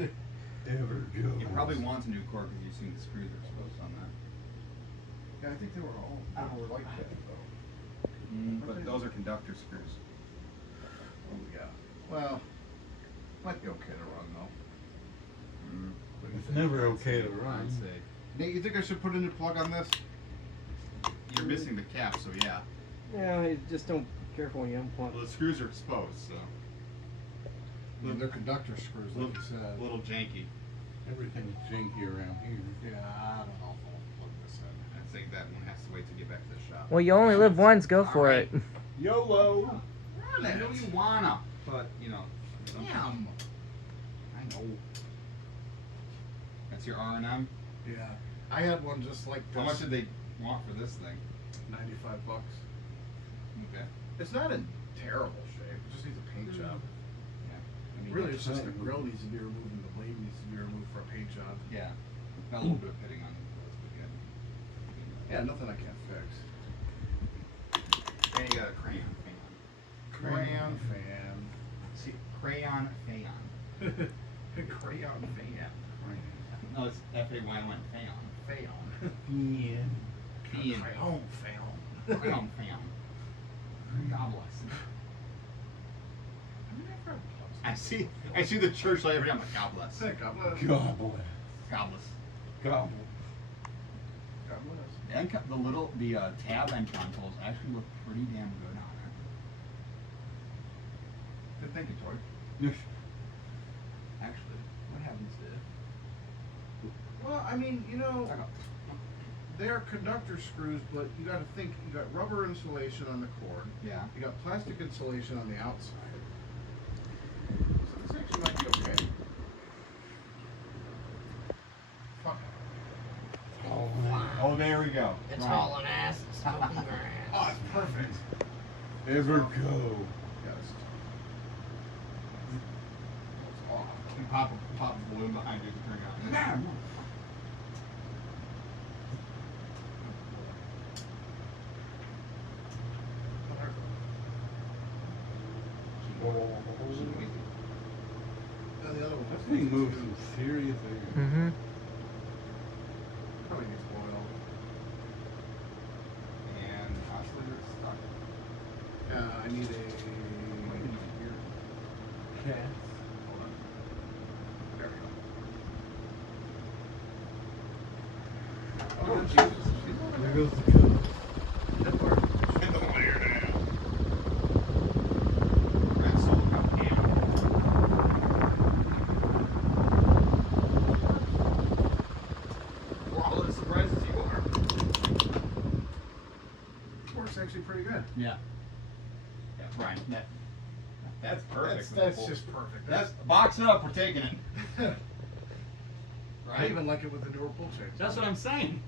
Evergo. It probably wants a new cord because you've seen the screws are exposed on that. Yeah, I think they were all like that though. But those are conductor screws. Oh yeah. Well, might be okay to run though. What do you It's think? never okay to run. I'd say Nate, you think I should put a new plug on this? you're missing the cap, so yeah. Yeah, you just don't be careful when you unplug. Well, the screws are exposed, so I mean, they're conductor screws, like you a said. little janky. Everything's jinky around here. Yeah, I don't know if I'll plug this in. I think that one has to wait to get back to the shop. Well, you only live once. Go for Alright. it. YOLO! I know you wanna, but you know. Damn. I know. That's your R&M. Yeah. I had one just like this. How much did they want for this thing? $95. Okay. It's not in terrible shape. It just needs a paint job. Yeah. I mean, Really, it's just the grill needs to be removed and the blade needs to be removed for a paint job. Yeah. Got a little bit of pitting on it. But good. Yeah, nothing I can't fix. And you got a crayon fan. Crayon fan. See, crayon fan. Crayon fan. No, it's F-A-Y-O-N, fan. Fan. Yeah. Fan. Crayon fan. Crayon fan. God bless. I see the church light every day. I'm like, God bless. Hey, God bless. God bless. God bless. God God bless. And the tab end controls actually look pretty damn good on it. Good thinking, Tori. bless. Actually, what happens to Well, I mean, you know, they're conductor screws, but you got to think, you got rubber insulation on the cord. Yeah. You got plastic insulation on the outside. So this actually might be okay. Fuck. Oh, there we go. It's Right. hauling ass and smoking grass. Oh, it's perfect. Evergo. Yes. It's off. You pop a balloon behind you to turn it on. And the other one. That thing moves some serious air. Mm-hmm. Probably needs oil. And oscillator is stuck. I need a. What do you need here? Cats. Hold on. There we go. Oh, Jesus. There goes the cook. That part. Hit the wire now. Red silicone pan. We're all as surprised as you are. Works actually pretty good. Yeah. Yeah, Brian, that's perfect. That's just perfect. That's box it up. We're taking it. I even like it with the dual pull chains. That's what I'm saying.